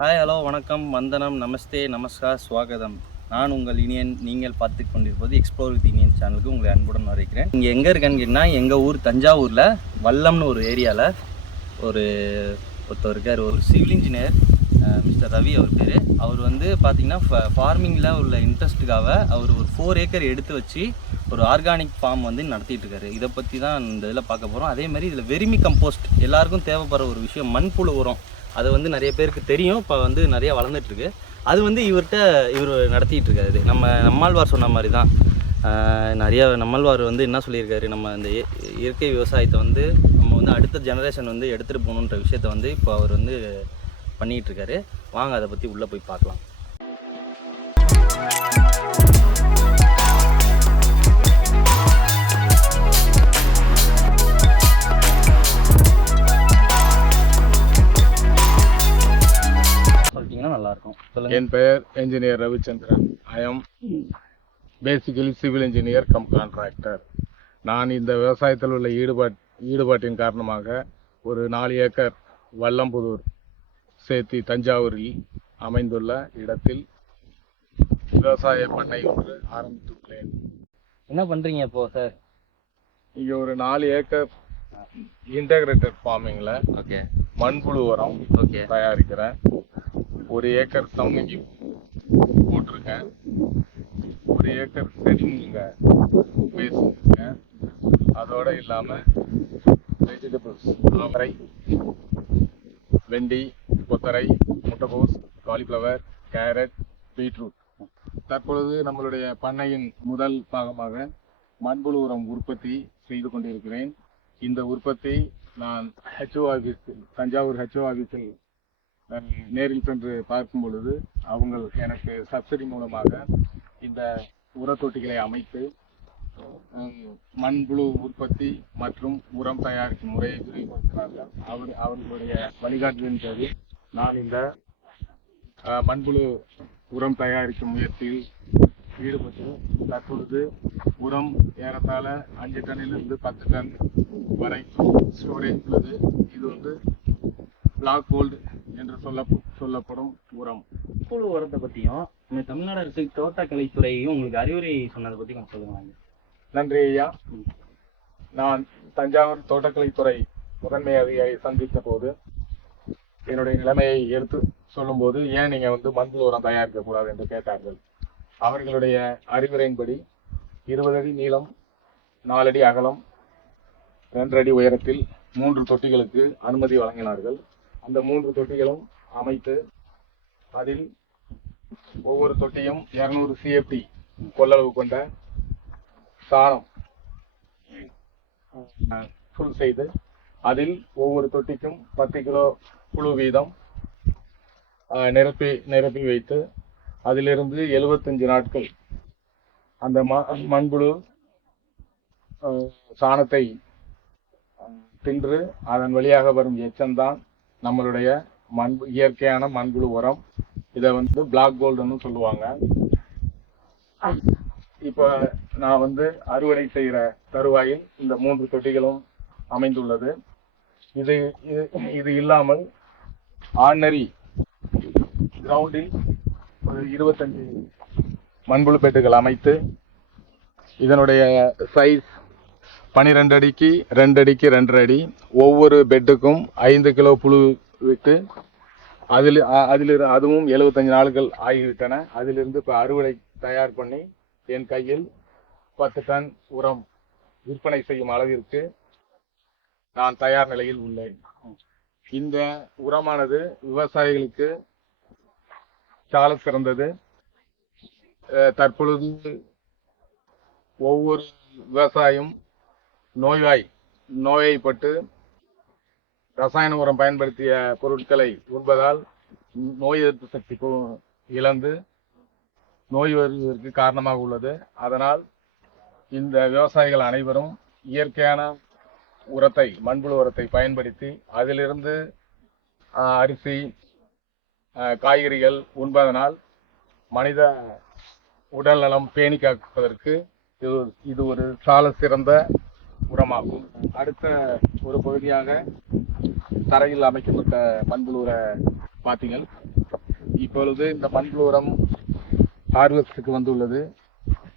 Hi, hello, வணக்கம், வந்தனம், நமஸ்தே, நமஸ்கார், ஸ்வாகதம். நான் உங்கள் இனியன். நீங்கள் பார்த்து கொண்டிருப்பது எக்ஸ்ப்ளோர் வித் இனியன் சேனலுக்கு உங்களை அன்புடன் வரவேற்கிறேன். இங்கே எங்கே இருக்கேன்னு கேட்டால், எங்கள் ஊர் தஞ்சாவூரில் வல்லம்னு ஒரு ஏரியாவில் ஒருத்தர் இருக்கார். ஒரு சிவில் இன்ஜினியர், மிஸ்டர் ரவி அவர் பேர். அவர் பார்த்திங்கன்னா ஃபார்மிங்கில் உள்ள இன்ட்ரெஸ்ட்டுக்காக அவர் ஒரு 4 ஏக்கர் எடுத்து வச்சு ஒரு ஆர்கானிக் ஃபார்ம் நடத்திட்டு இருக்காரு. இதை பற்றி தான் இந்த இதில் பார்க்க போகிறோம். அதே மாதிரி இதில் வெர்மி கம்போஸ்ட் எல்லாருக்கும் தேவைப்படுற ஒரு விஷயம், மண்புழு உரம். அது நிறைய பேருக்கு தெரியும். இப்போ நிறையா வளர்ந்துட்டுருக்கு. அது இவர் நடத்திட்டு இருக்காரு. நம்மாழ்வார் சொன்ன மாதிரி தான். நிறைய நம்மாழ்வார் என்ன சொல்லியிருக்காரு, நம்ம இந்த இயற்கை விவசாயத்தை நம்ம அடுத்த ஜெனரேஷன் எடுத்துகிட்டு போகணுன்ற விஷயத்த இப்போ அவர் பண்ணிகிட்ருக்காரு. வாங்க அதை பற்றி உள்ளே போய் பார்க்கலாம். என் பெயர் engineer Ravichandran. I am basically civil engineer come contractor. நான் இந்த விவசாயத்தில் உள்ள ஈடுபாட்டின் காரணமாக ஒரு 4 ஏக்கர் வல்லம்புதூர் சேத்தி தஞ்சாவூரில் அமைந்துள்ள இடத்தில் விவசாய பண்ணை ஒன்று ஆரம்பித்துள்ளேன். என்ன பண்ணுறீங்க இப்போ சார்? இங்கே ஒரு 4 ஏக்கர் இன்டகிரேட்டட் ஃபார்மிங்கில் மண்புழு உரம் தயாரிக்கிறேன். 1 ஏக்கர் சம்மங்கி போட்டிருக்கேன். 1 ஏக்கர் செடிங்க பேசியிருக்கேன். அதோடு இல்லாமல் வெஜிடபிள்ஸ், அவரை, வெண்டி, கொத்தரை, முட்டைகோஸ், காலிஃப்ளவர், கேரட், பீட்ரூட். தற்பொழுது நம்மளுடைய பண்ணையின் முதல் பாகமாக மண்புழு உரம் உற்பத்தி செய்து கொண்டிருக்கிறேன். இந்த உற்பத்தி நான் HO ஆஃபீஸில், தஞ்சாவூர் HO ஆஃபீஸில் நேரில் சென்று பார்க்கும் பொழுது அவங்க எனக்கு சப்சிடி மூலமாக இந்த உரத்தொட்டிகளை அமைத்து மண்புழு உற்பத்தி மற்றும் உரம் தயாரிக்கும் முறையை விரிவுபடுத்தினார்கள். அவர்களுடைய வழிகாட்டுதலின் பேரில் நான் இந்த மண்புழு உரம் தயாரிக்கும் முயற்சியில் ஈடுபட்டு தற்பொழுது உரம் ஏறத்தாழ 5 டன்னிலிருந்து 10 டன் வரை ஸ்டோரேஜ் உள்ளது. இது பிளாக் கோல்டு என்று சொல்லப்படும் உரம். மண்புழு உரத்தை பற்றியும் தமிழ்நாடு அரசு தோட்டக்கலைத்துறையும் உங்களுக்கு அறிவுரை சொன்னதை பற்றி கொஞ்சம் சொல்லுவாங்க. நன்றி ஐயா. நான் தஞ்சாவூர் தோட்டக்கலைத்துறை முதன்மை அதிகாரியை சந்தித்த போது என்னுடைய நிலைமையை எடுத்து சொல்லும் போது, ஏன் நீங்க மண்புழு உரம் தயாரிக்க கூடாது என்று கேட்டார்கள். அவர்களுடைய அறிவுரையின்படி 20 அடி நீளம், 4 அடி அகலம், 2 அடி உயரத்தில் 3 தொட்டிகளுக்கு அனுமதி வழங்கினார்கள். அந்த 3 தொட்டிகளும் அமைத்து அதில் ஒவ்வொரு தொட்டியும் 200 CFT கொள்ளளவு கொண்ட சாணம் ஃபுல் செய்து அதில் ஒவ்வொரு தொட்டிக்கும் 10 கிலோ புழு வீதம் நிரப்பி வைத்து அதிலிருந்து 75 நாட்கள் அந்த மண்புழு சாணத்தை தின்று அதன் வழியாக வரும் எச்சம்தான் நம்மளுடைய இயற்கையான மண்புழு உரம். இதை பிளாக் கோல்டுன்னு சொல்லுவாங்க. இப்போ நான் அறுவடை செய்கிற தருவாயில் இந்த 3 தொட்டிகளும் அமைந்துள்ளது. இது இல்லாமல் ஆர்டினரி கிரவுண்டில் ஒரு 25 மண்புழு பெட்டுகள் அமைத்து இதனுடைய சைஸ் 12 அடிக்கு 2 அடிக்கு 2.5 அடி. ஒவ்வொரு பெட்டுக்கும் 5 கிலோ புழு விட்டு அதுவும் 75 நாட்கள் ஆகிவிட்டன. அதிலிருந்து இப்போ அறுவடை தயார் பண்ணி என் கையில் 10 டன் உரம் விற்பனை செய்யும் அளவிற்கு நான் தயார் நிலையில் உள்ளேன். இந்த உரமானது விவசாயிகளுக்கு சால சிறந்தது. தற்பொழுது ஒவ்வொரு விவசாயம் நோயைப்பட்டு ரசாயன உரம் பயன்படுத்திய பொருட்களை உண்பதால் நோய் எதிர்ப்பு சக்தி இழந்து நோய் வருவதற்கு காரணமாக உள்ளது. அதனால் இந்த விவசாயிகள் அனைவரும் இயற்கையான உரத்தை, மண்புழு உரத்தை பயன்படுத்தி அதிலிருந்து அரிசி, காய்கறிகள் உண்பதனால் மனித உடல்நலம் பேணி காப்பதற்கு இது ஒரு சால சிறந்த உரமாகும். அடுத்த ஒரு பகுதியாக தரையில் அமைக்கப்பட்ட மண்புழு பார்த்தீங்கள். இப்பொழுது இந்த மண்புழு உரம் ஹார்வெஸ்டுக்கு வந்துள்ளது.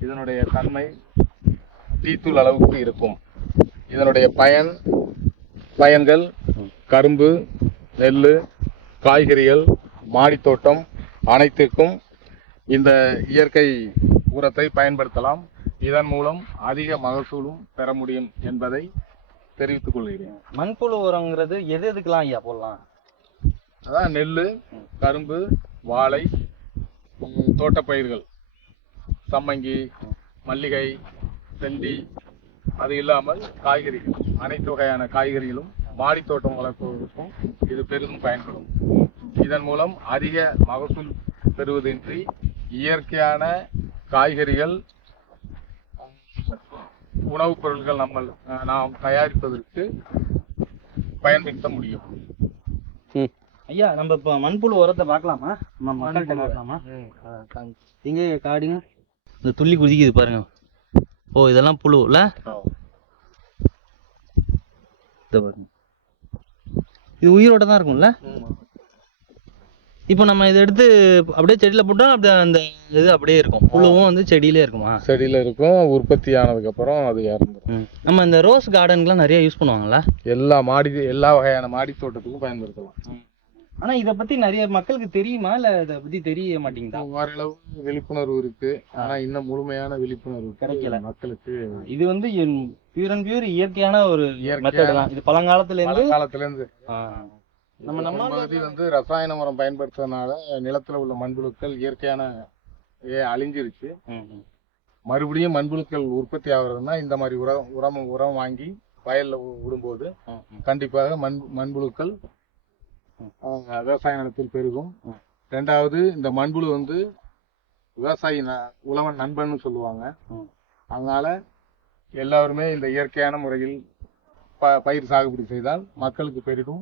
இதனுடைய தன்மை டீத்தூள் அளவுக்கு இருக்கும். இதனுடைய பயன்கள் கரும்பு, நெல், காய்கறிகள், மாடித்தோட்டம் அனைத்திற்கும் இந்த இயற்கை உரத்தை பயன்படுத்தலாம். இதன் மூலம் அதிக மகசூலும் பெற முடியும் என்பதை தெரிவித்துக் கொள்கிறேன். மண்புழு உரங்கிறது எது எதுக்கெல்லாம் ஐயா போடலாம்? அதான் நெல், கரும்பு, வாழை, தோட்டப்பயிர்கள், சம்மங்கி, மல்லிகை, செண்டி, அது இல்லாமல் காய்கறிகள், அனைத்து வகையான காய்கறிகளும் மாடித்தோட்டம் வளர்ப்பதற்கும் இது பெரிதும் பயன்படும். இதன் மூலம் அதிக மகசூல் பெறுவதின்றி இயற்கையான காய்கறிகள், உணவுப் பொருட்கள் நாம் தயாரிப்பதற்கு பயன்படுத்த முடியும். ஐயா, நம்ம இப்போ மண்புழு உரத்தை பார்க்கலாமா? நம்ம மக்கள்கிட்ட பார்க்கலாமா? எங்க காடுங்க, இந்த துள்ளி குதிக்குது பாருங்க. ஓ, இதெல்லாம் புழு இல்ல? இது உயிரோட தான் இருக்கும்ல? இப்போ நம்ம இதை எடுத்து அப்படியே செடியில போட்டா அப்படியே அந்த இது அப்படியே இருக்கும். புழுவும் வந்து செடியிலே இருக்குமா? செடியில இருக்கும். உற்பத்தி ஆனதுக்கு அப்புறம் அது இறந்துடும். நம்ம இந்த ரோஸ் கார்டனுக்குலாம் நிறைய யூஸ் பண்ணுவாங்களா? எல்லா வகையான மாடி தோட்டத்துக்கும் பயன்படுத்தலாம். ஆனா இத பத்தி நிறைய மக்களுக்கு தெரியுமா, இல்ல இத பத்தி தெரிய மாட்டேங்குதா? ஓரளவு விழிப்புணர்வு இருக்கு. ஆனா இன்னும் முழுமையான விழிப்புணர்வு கிடைக்கல மக்களுக்கு. இது வந்து பியூர் அண்ட் பியூர் இயற்கையான ஒரு மெத்தட் தான். இது பழங்காலத்துல இருந்து நம்ம வந்து ரசாயன உரம் பயன்படுத்துறதுனால நிலத்துல உள்ள மண்புழுக்கள் இயற்கையான அழிஞ்சிருச்சு. மறுபடியும் மண்புழுக்கள் உற்பத்தி ஆகுறதுன்னா இந்த மாதிரி உரம் வாங்கி வயல்ல விடும்போது கண்டிப்பாக மண்புழுக்கள் விவசாய நிலத்தில் பெருகும். ரெண்டாவது, இந்த மண்புழு வந்து விவசாயி உழவன் நண்பன்னு சொல்லுவாங்க. அதனால எல்லாருமே இந்த இயற்கையான முறையில் பயிர் சாகுபடி செய்தால் மக்களுக்கு பெரிதும்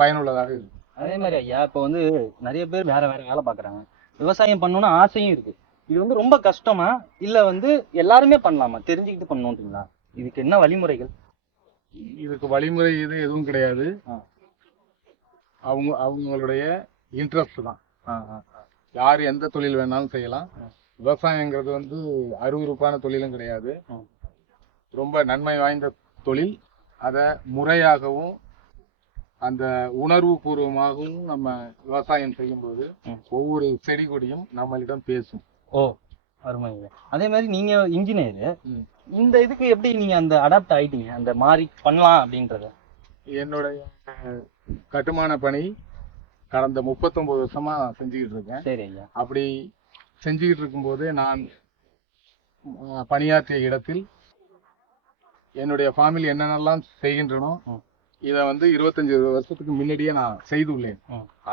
பயனுள்ளதாக இருக்கும். அதே மாதிரி ஐயா, இப்ப வந்து நிறைய பேர் வேற வேற வேலை பாக்குறாங்க. விவசாயம் பண்ணணும்னு ஆசையும் இருக்கு. இது வந்து ரொம்ப கஷ்டமா, இல்ல வந்து எல்லாருமே பண்ணலாமா? தெரிஞ்சுக்கிட்டு பண்ணணும்ன்றீங்களா? இதுக்கு என்ன வழிமுறைகள்? இதுக்கு வழிமுறை எதுவும் கிடையாது. அவங்களுடைய இன்ட்ரெஸ்ட் தான். யார் எந்த தொழில் வேணாலும் செய்யலாம். விவசாயங்கிறது வந்து அருவருப்பான தொழிலும் கிடையாது. ரொம்ப நன்மை வாய்ந்த தொழில். அதை முறையாகவும் அந்த உணர்வு பூர்வமாகவும் நம்ம விவசாயம் செய்யும்போது ஒவ்வொரு செடி கொடியும் நம்மளிடம் பேசும். ஓ, அருமை. அதே மாதிரி நீங்க இன்ஜினியர், இந்த இதுக்கு எப்படி நீங்க அந்த அடாப்ட் ஆயிட்டீங்க, அந்த மாதிரி பண்ணலாம் அப்படின்றத? என்னுடைய கட்டுமான பணி கடந்த 39 வருஷமா செஞ்சுக்கிட்டு இருக்கேன். சரி ஐயா. அப்படி செஞ்சுக்கிட்டு இருக்கும்போது நான் பணியாற்றிய இடத்தில் என்னுடைய ஃபார்மில் என்னென்னலாம் செய்கின்றனோ இதை வந்து 25 வருஷத்துக்கு முன்னாடியே நான் செய்துள்ளேன்.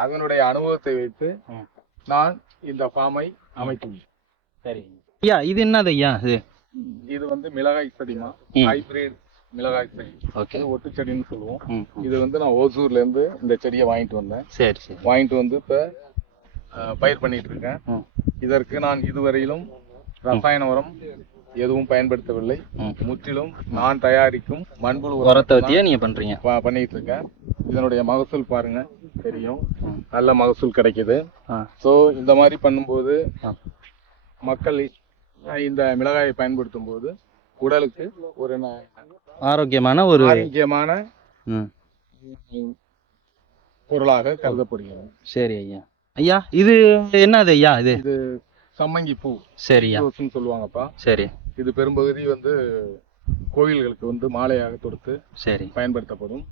அதனுடைய அனுபவத்தை வைத்து நான் இந்த ஃபார்மை அமைத்துள்ளேன். சரி ஐயா, இது என்னது ஐயா? இது வந்து மிளகாய் செடிமா, ஹைபிரிட் மிளகாய் செடி. ஓகே, ஒட்டு செடின்னு சொல்லுவோம். இது வந்து நான் ஓசூர்ல இருந்து இந்த செடியை வாங்கிட்டு வந்தேன். சரி சரி. வாங்கிட்டு வந்து இப்ப பயிர் பண்ணிட்டு இருக்கேன். இதற்கு நான் இதுவரையிலும் ரசாயன உரம் எதுவும் பயன்படுத்தவில்லை. முற்றிலும் நான் தயாரிக்கும் மண்புழு உரத்தை வச்சே நீங்க பண்றீங்க, பண்ணிட்டு இருக்கேன். இதனுடைய மகசூல் பாருங்க, தெரியும், நல்ல மகசூல் கிடைக்குது. சோ இந்த மாதிரி பண்ணும்போது மக்கள் இந்த மிளகாயை பயன்படுத்தும் போது உடலுக்கு ஒரு ஆரோக்கியமான பொருளாக கருதப்படுகிறது. சரி ஐயா. ஐயா, இது என்னது ஐயா? இது சம்மங்கி பூ. சரியா சொல்லுவாங்கப்பா. சரி. இது பெரும்பகுதி வந்து கோயில்களுக்கு வந்து மாலையாக தொடுத்து சரி பயன்படுத்தப்படும்.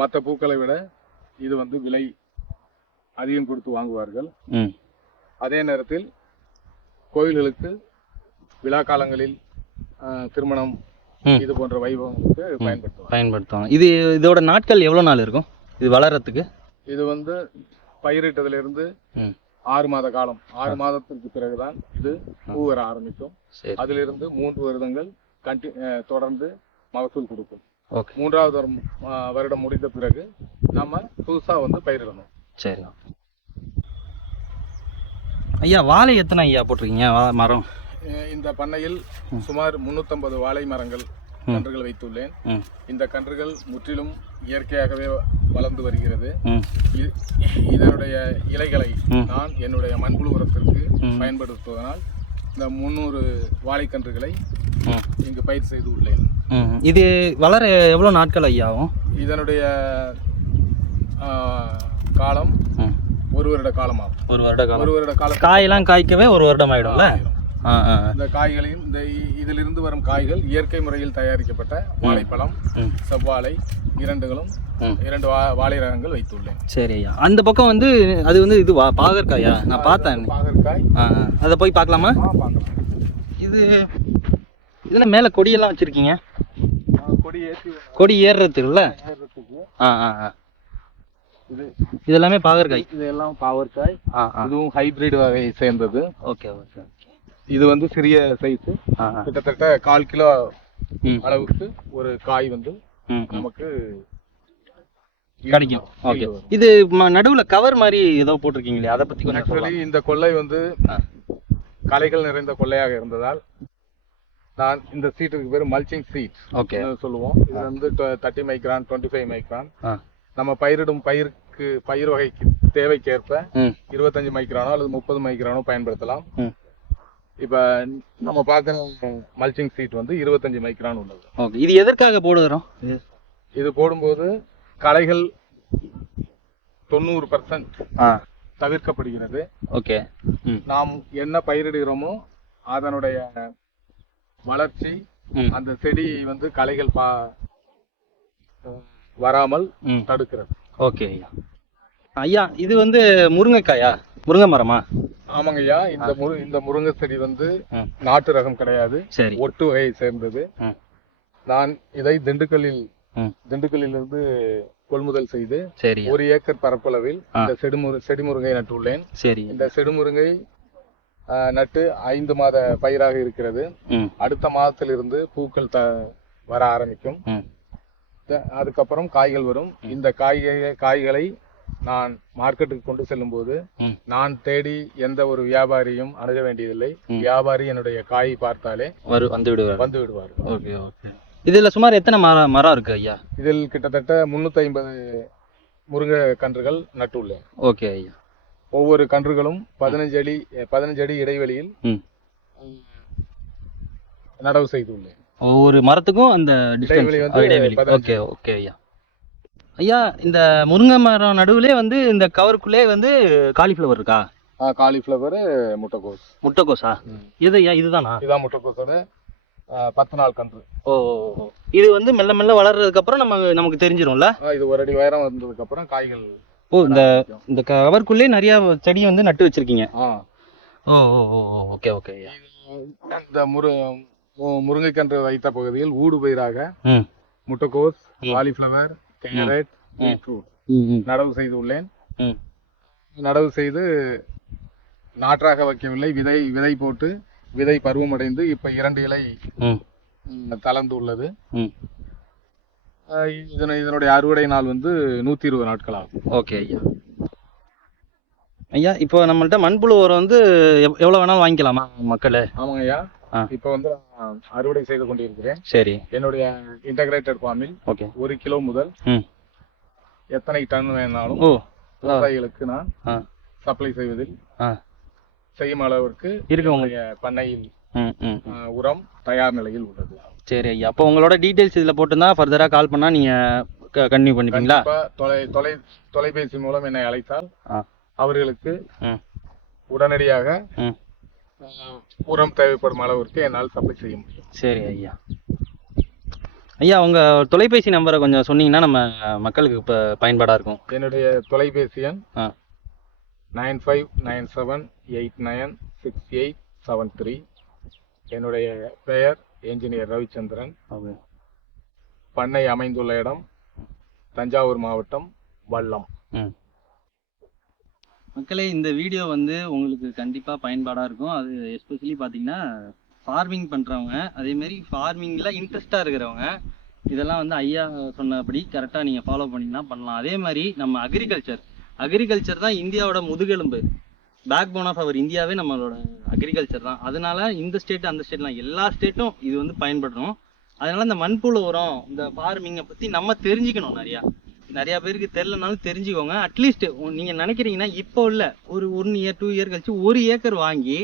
மற்ற பூக்களை விட இது வந்து விலை அதிகம் கொடுத்து வாங்குவார்கள். அதே நேரத்தில் கோயில்களுக்கு விழா காலங்களில் திருமணம் இது போன்ற வைபவங்களுக்கு பயன்படுத்துவாங்க. இது இதோட நாட்கள் எவ்வளவு நாள் இருக்கும் இது வளர்றதுக்கு? இது வந்து பயிரிட்டதுல இருந்து 6 மாத காலம். 6 மாதத்திற்கு பிறகுதான் இது பூ வர ஆரம்பிக்கும். அதிலிருந்து 3 வருடங்கள் தொடர்ந்து மகசூல் கொடுக்கும். 3வது வருடம் முடிந்த பிறகு நம்ம புதுசா வந்து பயிரிடணும். சரி ஐயா, வாழை எத்தனை ஐயா போட்டிருக்கீங்க மரம்? இந்த பண்ணையில் சுமார் 350 வாழை மரங்கள் கன்றுகள் வைத்துள்ளேன். இந்த கன்றுகள் முற்றிலும் இயற்கையாகவே வளர்ந்து வருகிறது. ம் இதனுடைய இலைகளை நான் என்னுடைய மண்புழு உரத்திற்கு பயன்படுத்துவதனால் இந்த 300 வாழைக்கன்றுகளை இங்கு பயிர் செய்து உள்ளேன். இது வளர எவ்வளோ நாட்கள் ஐயா ஆகும்? இதனுடைய காலம் 1 வருட காலமாகும். 1 வருட காலம். 1 வருட காலம். காயெல்லாம் காய்க்கவே 1 வருடம் ஆயிடும்ல? இந்த காய்களையும் இதிலிருந்து வரும் காய்கள் இயற்கை முறையில் தயாரிக்கப்பட்ட வாழைப்பழம், செவ்வாழை இரண்டுகளும் 2 வாழை ரகங்கள் வைத்துள்ளேன். சரி ஐயா. அந்த பக்கம் வந்து அது வந்து இது பாகற்காயா? நான் பார்த்தேன். பாகற்காய். அதை போய் பார்க்கலாமா? பார்க்கலாம். இது இதில் மேலே கொடியெல்லாம் வச்சுருக்கீங்க. கொடி ஏறுறதுக்குல்ல? இது எல்லாமே பாகற்காய். இதெல்லாம் பாகற்காய். இதுவும் ஹைபிரிட் வகையை சேர்ந்தது. Okay okay. இது வந்து சிறிய சைஸ், கிட்டத்தட்ட 1/4 கிலோ அளவுக்கு ஒரு காய் வந்து நமக்கு கிடைக்கும். ஓகே. இது நடுவுல கவர் மாதிரி ஏதோ போட்டிருக்கீங்களே, அதை பத்தி கொஞ்சம் ஆக்சுவலி இந்த கொள்ளை வந்து களைகள் நிறைந்த கொள்ளையாக இருந்ததால் நான் இந்த சீட்டுக்கு பேர் மல்ச்சிங் சீட் சொல்லுவோம். இது வந்து 30 மைக்ரான் 25 மைக்ரான். நம்ம பயிரிடும் பயிர் வகைக்கு தேவைக்கேற்ப 25 மைக்ரானோ அல்லது 30 மைக்ரானோ பயன்படுத்தலாம். இப்ப நம்ம பார்க்குற மல்ச்சிங் சீட் வந்து 25 மைக்ரான் உள்ளது. ஓகே. இது எதற்காக போடுறோம்? இது போடும்போது களைகள் 90% தவிர்க்கப்படுகிறது. ஓகே. நாம் என்ன பயிரிடுகிறோமோ அதனுடைய வளர்ச்சி, அந்த செடி வந்து களைகள் வராமல் தடுக்கிறது. ஓகே ஐயா. ஐயா இது வந்து முருங்கைக்காயா? முருங்கை மரமா? ஆமாங்க ஐயா. இந்த முருங்கை செடி வந்து நாட்டு ரகம் கிடையாது, ஒட்டு வகையை சேர்ந்தது. நான் இதை திண்டுக்கல்லில் இருந்து கொள்முதல் செய்து 1 ஏக்கர் பரப்பளவில் இந்த செடிமுருங்கை நட்டுள்ளேன். இந்த செடிமுருங்கை நட்டு 5 மாத பயிராக இருக்கிறது. அடுத்த மாதத்திலிருந்து பூக்கள் வர ஆரம்பிக்கும். அதுக்கப்புறம் காய்கள் வரும். இந்த காய்களை நான் மார்க்கெட்டுக்கு கொண்டு செல்லும் போது நான் தேடி எந்த ஒரு வியாபாரியும் அணுக வேண்டியதில்லை. வியாபாரி என்னுடைய காயை பார்த்தாலே வந்து விடுவார். Okay okay. இதுல சுமார் எத்தனை மரம் இருக்கு ஐயா? இதில் கிட்டத்தட்ட 350 முருங்கை கன்றுகள் நட்டுள்ளேன். ஓகே ஐயா. ஒவ்வொரு கன்றுகளும் 15 அடி இடைவெளியில் நடவு செய்துள்ளேன். ஒவ்வொரு மரத்துக்கும் அந்த இடைவெளி. ஓகே ஓகே ஐயா. ஐயா இந்த முருங்கை மரம் நடுவுலே வந்து இந்த கவருக்குள்ளே வந்து காலிஃப்ளவர் இருக்கா? காலிஃப்ளவர், முட்டைக்கோஸா? இது ஐயா இதுதானா? இதான் முட்டைக்கோஸோட 10 நாள் கன்று. ஓ, இது வந்து மெல்ல மெல்ல வளர்றதுக்கு அப்புறம் நமக்கு தெரிஞ்சிரும்ல? இது 1 அடி உயரம் வந்ததுக்கு அப்புறம் காய்கள். ஓ, இந்த கவருக்குள்ளே நிறைய செடி வந்து நட்டு வச்சிருக்கீங்க. ஓ ஓ ஓ ஓகே ஓகே. இந்த முருங்கை கன்று வைத்த பகுதியில் ஊடு பயிராக முட்டைக்கோஸ், காலிஃப்ளவர், கேரட், பீட்ரூட் நடவு செய்து உள்ளேன். நடவு செய்து நாற்றாக வைக்கவில்லை, விதை போட்டு விதை பருவமடைந்து இப்ப 2 இலை தளர்ந்து உள்ளது. இதனுடைய அறுவடை நாள் வந்து 120 நாட்கள் ஆகும். ஓகே ஐயா. ஐயா இப்போ நம்மள்ட்ட மண்புழு உரம் வந்து எவ்வளவு வேணாலும் வாங்கிக்கலாமா மக்களே? ஆமாங்க ஐயா. இப்ப வந்து அறுவடை செய்து கொண்டிருக்கிறேன். சரி. என்னுடைய இன்டகிரேட்டட் ஃபார்மில் 1 கிலோ முதல் எத்தனை டன் வேணாலும் விவசாயிகளுக்கு நான் சப்ளை செய்வதில் செய்யும் அளவிற்கு இருக்கவங்க பண்ணையில் உரம் தயார் நிலையில் உள்ளது. சரி ஐயா. அப்போ உங்களோட டீடைல்ஸ் இதுல போட்டுருந்தா ஃபர்தரா கால் பண்ணா நீங்க கண்டினியூ பண்ணிப்பீங்களா? தொலைபேசி மூலம் என்னை அழைத்தால் அவர்களுக்கு உடனடியாக உரம் தேவைப்படும் அளவிற்கு என்னால் சப்ளை செய்ய முடியும். சரி ஐயா. ஐயா உங்க தொலைபேசி நம்பரை கொஞ்சம் சொன்னீங்கன்னா நம்ம மக்களுக்கு இப்போ பயன்பாடா இருக்கும். என்னுடைய தொலைபேசி எண் 9597896873. என்னுடைய பெயர் என்ஜினியர் ரவிச்சந்திரன். பண்ணை அமைந்துள்ள இடம் தஞ்சாவூர் மாவட்டம் வல்லம். மக்களே இந்த வீடியோ வந்து உங்களுக்கு கண்டிப்பாக பயன்பாடாக இருக்கும். அது எஸ்பெஷலி பார்த்தீங்கன்னா ஃபார்மிங் பண்ணுறவங்க, அதேமாரி ஃபார்மிங்கில் இன்ட்ரெஸ்ட்டாக இருக்கிறவங்க இதெல்லாம் வந்து ஐயா சொன்னபடி கரெக்டாக நீங்கள் ஃபாலோ பண்ணிங்கன்னா பண்ணலாம். அதே மாதிரி நம்ம அக்ரிகல்ச்சர் தான் இந்தியாவோட முதுகெலும்பு, பேக் போன் ஆஃப் அவர் இந்தியாவே நம்மளோட அக்ரிகல்ச்சர் தான். அதனால இந்த ஸ்டேட் அந்த ஸ்டேட்லாம் எல்லா ஸ்டேட்டும் இது வந்து பயன்படுறோம். அதனால இந்த மண்புழு உரம், இந்த ஃபார்மிங்கை பற்றி நம்ம தெரிஞ்சுக்கணும் நிறையா. நிறைய பேருக்கு தெரியலனாலும் தெரிஞ்சுக்கோங்க. அட்லீஸ்ட் நீங்க நினைக்கிறீங்கன்னா இப்போ இல்ல, ஒரு 1 இயர் 2 இயர் கழிச்சு 1 ஏக்கர் வாங்கி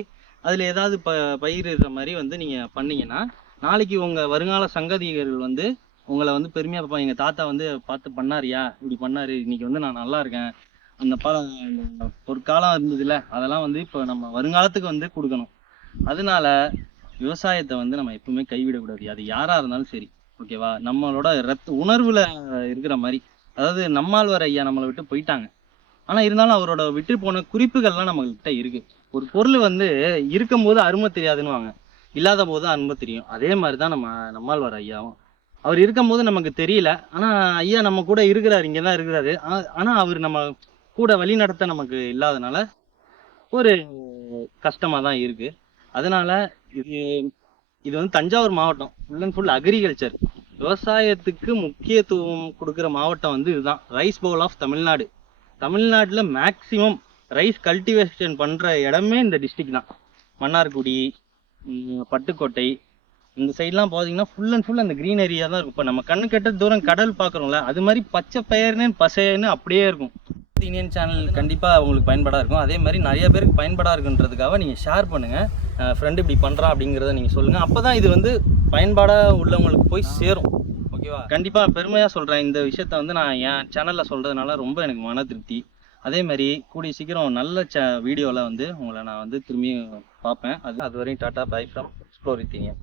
அதுல ஏதாவது பயிரிடுற மாதிரி வந்து நீங்க பண்ணீங்கன்னா நாளைக்கு உங்க வருங்கால சங்கதிகள் வந்து உங்களை வந்து பெருமையா பார்ப்பாங்க. எங்க தாத்தா வந்து பார்த்து பண்ணாரியா, இப்படி பண்ணாரு, இன்னைக்கு வந்து நான் நல்லா இருக்கேன். அந்த ஒரு காலம் இருந்ததுல, அதெல்லாம் வந்து இப்போ நம்ம வருங்காலத்துக்கு வந்து கொடுக்கணும். அதனால விவசாயத்தை வந்து நம்ம எப்பவுமே கைவிடக்கூடாது. அது யாரா இருந்தாலும் சரி, ஓகேவா? நம்மளோட உணர்வுல இருக்கிற மாதிரி. அதாவது நம்மாழ்வார் ஐயா நம்மளை விட்டு போயிட்டாங்க, ஆனா இருந்தாலும் அவரோட விட்டு போன குறிப்புகள்லாம் நம்ம கிட்ட இருக்கு. ஒரு பொருள் வந்து இருக்கும் போது அருமை தெரியாதுன்னு, இல்லாத போது அருமை தெரியும். அதே மாதிரிதான் நம்மாழ்வார் ஐயாவும். அவர் இருக்கும் போது நமக்கு தெரியல, ஆனா ஐயா நம்ம கூட இருக்கிறாரு, இங்கதான் இருக்கிறாரு. ஆனா அவர் நம்ம கூட வழி நடத்த நமக்கு இல்லாதனால ஒரு கஷ்டமா தான் இருக்கு. அதனால இது இது வந்து தஞ்சாவூர் மாவட்டம் ஃபுல் அண்ட் ஃபுல் அக்ரிகல்ச்சர், விவசாயத்துக்கு முக்கியத்துவம் கொடுக்குற மாவட்டம் வந்து இதுதான். Rice bowl of Tamil Nadu. தமிழ்நாட்டுல மேக்சிமம் ரைஸ் கல்டிவேஷன் பண்ற இடமே இந்த டிஸ்ட்ரிக்ட் தான். மன்னார்குடி, பட்டுக்கோட்டை, இந்த சைட்லாம் பார்த்தீங்கன்னா ஃபுல் அண்ட் ஃபுல் அந்த க்ரீன் ஏரியா தான் இருக்கும். இப்போ நம்ம கண்ணு கெட்ட தூரம் கடல் பார்க்குறோம்ல, அது மாதிரி பச்சை பயிர்னு பசைன்னு அப்படியே இருக்கும். இந்தியன் சேனல் கண்டிப்பாக உங்களுக்கு பயன்படாக இருக்கும். அதே மாதிரி நிறைய பேருக்கு பயன்படாக இருக்குன்றதுக்காக நீங்கள் ஷேர் பண்ணுங்கள். ஃப்ரெண்டு இப்படி பண்ணுறான் அப்படிங்கிறத நீங்கள் சொல்லுங்கள். அப்போ தான் இது வந்து பயன்பாடாக உள்ளவங்களுக்கு போய் சேரும், ஓகேவா? கண்டிப்பாக பெருமையாக சொல்கிறேன். இந்த விஷயத்த வந்து நான் என் சேனலில் சொல்கிறதுனால ரொம்ப எனக்கு மன திருப்தி. அதே மாதிரி கூடிய சீக்கிரம் நல்ல வீடியோவில் வந்து உங்களை நான் வந்து திரும்பி பார்ப்பேன். அது வரையும் tata bye from explore with Indian.